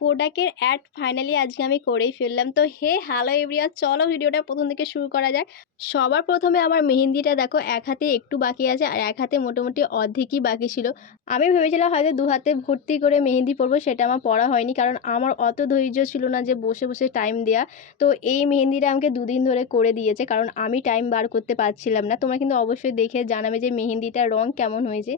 প্রোডাক্টের add finally আজকে আমি করেই ফেললাম। তো হ্যালো এভরিওয়ান, চলো ভিডিওটা প্রথম থেকে শুরু করা যাক। সবার প্রথমে আমার মেহেন্দিটা দেখো এক হাতে একটু বাকি আছে আর এক হাতে মোটামুটি অর্ধেকই বাকি ছিল। আমি ভেবেছিলাম হয়তো দু হাতে ভর্তি করে মেহেন্দি পরবো, সেটা আমার পরা হয়নি কারণ আমার অত ধৈর্য ছিল না যে বসে বসে টাইম দেওয়া। তো এই মেহেন্দিটা আমাকে দুদিন ধরে করে দিয়েছে কারণ আমি টাইম বার করতে পারছিলাম না। তোমরা কিন্তু অবশ্যই দেখে জানাবে যে মেহেন্দিটার রং কেমন হয়েছে।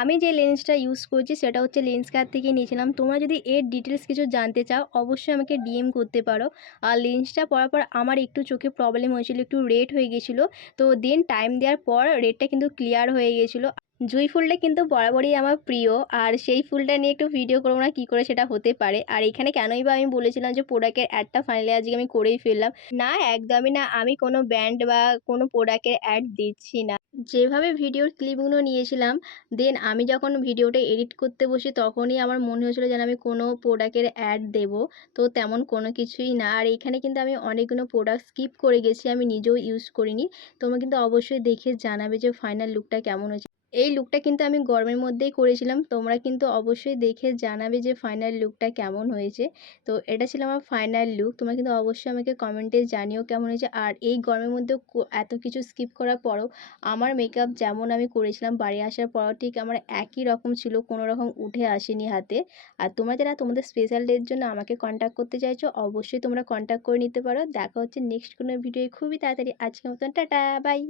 আমি যে লেন্সটা ইউজ করছি সেটা হচ্ছে লেন্সকার্ট থেকে নিয়েছিলাম। তোমরা যদি এর ডিটেলস কিছু জানতে চাও অবশ্যই আমাকে ডিএম করতে পারো। আর লেন্সটা পরার পর আমার একটু চোখে প্রবলেম হয়েছিল, একটু রেড হয়ে গেছিলো। তো দেন টাইম দেওয়ার পর রেডটা কিন্তু ক্লিয়ার হয়ে গেছিলো। জুঁই ফুলটা কিন্তু বরাবরই আমার প্রিয়, আর সেই ফুলটা নিয়ে একটু ভিডিও করবো না কী করে সেটা হতে পারে। আর এখানে কেনই বা আমি বলেছিলাম যে প্রোডাক্টের অ্যাডটা ফাইনালি আজকে আমি করেই ফেললাম। না, একদমই না, আমি কোনো ব্র্যান্ড বা কোনো প্রোডাক্টের অ্যাড দিচ্ছি না। যেভাবে ভিডিওর ক্লিপগুলো নিয়েছিলাম, দেন আমি যখন ভিডিওটা এডিট করতে বসি তখনই আমার মনে হয়েছিল যেন আমি কোনো প্রোডাক্টের অ্যাড দেবো। তো তেমন কোনো কিছুই না। আর এখানে কিন্তু আমি অনেকগুলো প্রোডাক্ট স্কিপ করে গেছি, আমি নিজেও ইউজ করিনি। তোমরা কিন্তু অবশ্যই দেখে জানাবে যে ফাইনাল লুকটা কেমন হয়েছে। এই লুকটা কিন্তু আমি গরমের মধ্যেই করেছিলাম। তোমরা কিন্তু অবশ্যই দেখে জানাবে যে ফাইনাল লুকটা কেমন হয়েছে। তো এটা ছিল আমার ফাইনাল লুক। তোমরা কিন্তু অবশ্যই আমাকে কমেন্টে জানিও কেমন হয়েছে। আর এই গরমের মধ্যেও এত কিছু স্কিপ করার পরও আমার মেকআপ যেমন আমি করেছিলাম বাড়ি আসার পর ঠিক আমার একই রকম ছিল, কোনো রকম উঠে আসেনি হাতে। আর তোমরা যারা তোমাদের স্পেশাল ডের জন্য আমাকে কন্ট্যাক্ট করতে চাইছো অবশ্যই তোমরা কন্ট্যাক্ট করে নিতে পারো। দেখা হচ্ছে নেক্সট কোনো ভিডিও খুবই তাড়াতাড়ি। আজকের মতন টাটা, বাই।